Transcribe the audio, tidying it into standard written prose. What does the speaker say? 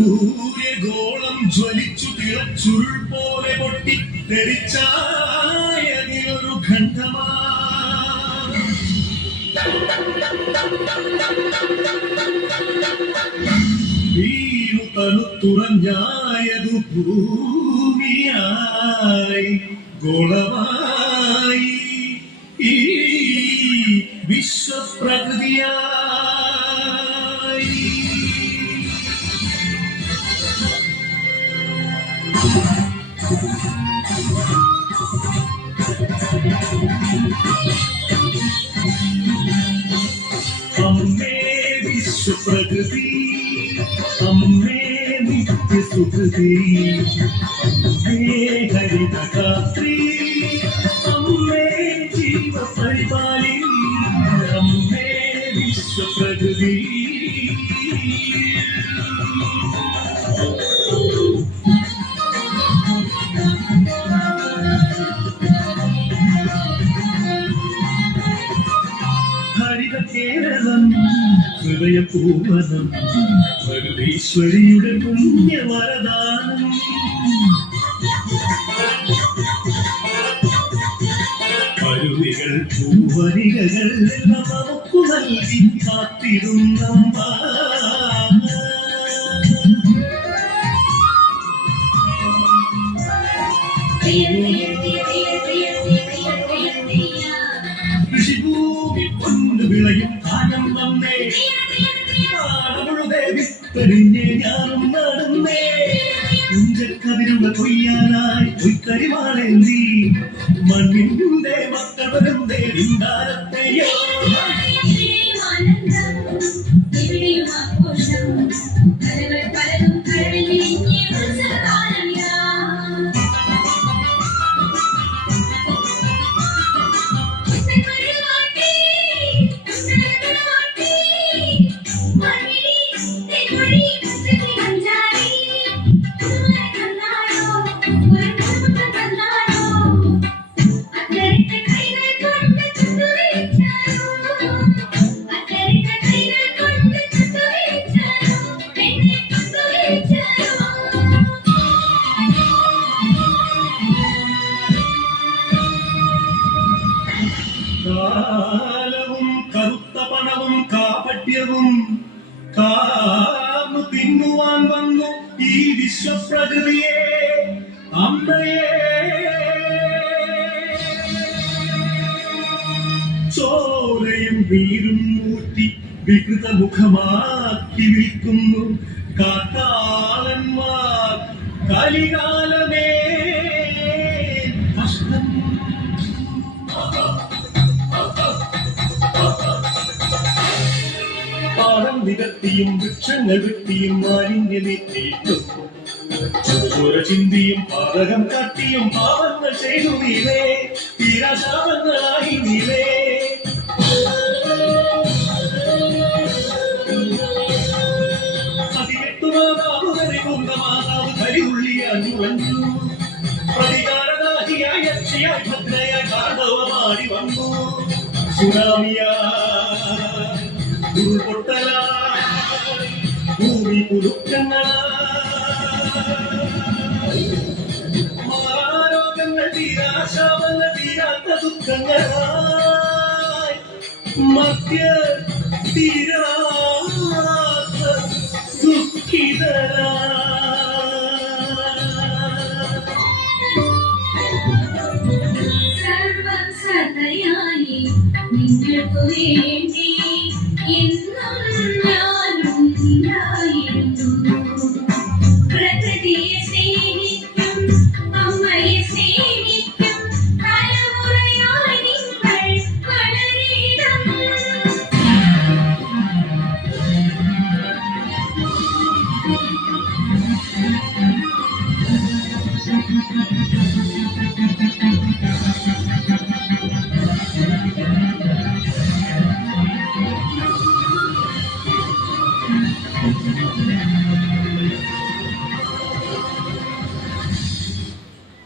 സൂര്യഗോളം ജ്വലിച്ചു തിളച്ചുരുൾ പോലെ പൊട്ടി തെറിച്ചായൊരു ഖണ്ഡമാ വീണു തണുത്തുറഞ്ഞായതു ഭൂമിയായി ഗോളമായി ഈ വിശ്വപ്രകൃതിയായി. അമ്മേ വിശ്വപ്രകൃതി, അമ്മേ നിത്യസുകൃതി, അമ്മേ ഹരിതഗാത്രി, അമ്മേ ജീവപരിപാലിനി, അമ്മേ വിശ്വപ്രകൃതി. ഹരിതകേരളം ഹൃദയപൂവനം സർവേശ്വരിയുടെ പുണ്യവരദാനം. അരുവികൾ പൂവരികകൾ നമുക്ക് നൽകി കാത്തിരുന്നമ്മ. കൃഷിഭൂമി കൊണ്ട് വിളയും കാലം വന്നേ, നാടുകളുടെ വിത്തറിഞ്ഞ് ഞാനും നടന്നേ. കുഞ്ചക്കതിരുള്ള കൊയ്യാനായി പൊയ്ക്കരിമാളേന്തി മണ്ണിന്റെ മക്കളുടെ വിന്താരത്തെയോ. കാലവും കറുത്ത പണവും കാപട്യവും കാമു തിന്നുവാൻ വന്നു ഈ വിശ്വപ്രകൃതിയെ. അമ്മയെ ചോരയും നീരും മൂറ്റി വികൃതമുഖമാക്കി വിൽക്കുന്നു കാട്ടാളന്മാർ. കലികാലമേ കഷ്ടം. പാടം നികത്തിയും വൃക്ഷങ്ങൾ വെട്ടിയും മാലിന്യമേറ്റിയിട്ടും ചോര ചിന്തിയും പാതകം കാട്ടിയും പാവങ്ങൾ ചെയ്തു നീവേ, തീരാശാപങ്ങളായി നീവേ. മാതാവ് കരിയുള്ളിയ അഞ്ഞുവഞ്ഞു പ്രതികാരനാഹിയായി അക്ഷയായി ഭദ്രയായി കാർഡവമാടി വന്നു. സുനാമിയാ ഉൾപൊട്ടലായി ഭൂമി കുലുക്കങ്ങളായി മാരോഗങ്ങൾ തീരാശാപങ്ങൾ തീരാത്ത ദുഃഖങ്ങളായി മധ്യ തീരാത്ത ദുഃഖിതരായി. സർവം സദയായി നിങ്ങൾക്ക് വേണ്ടി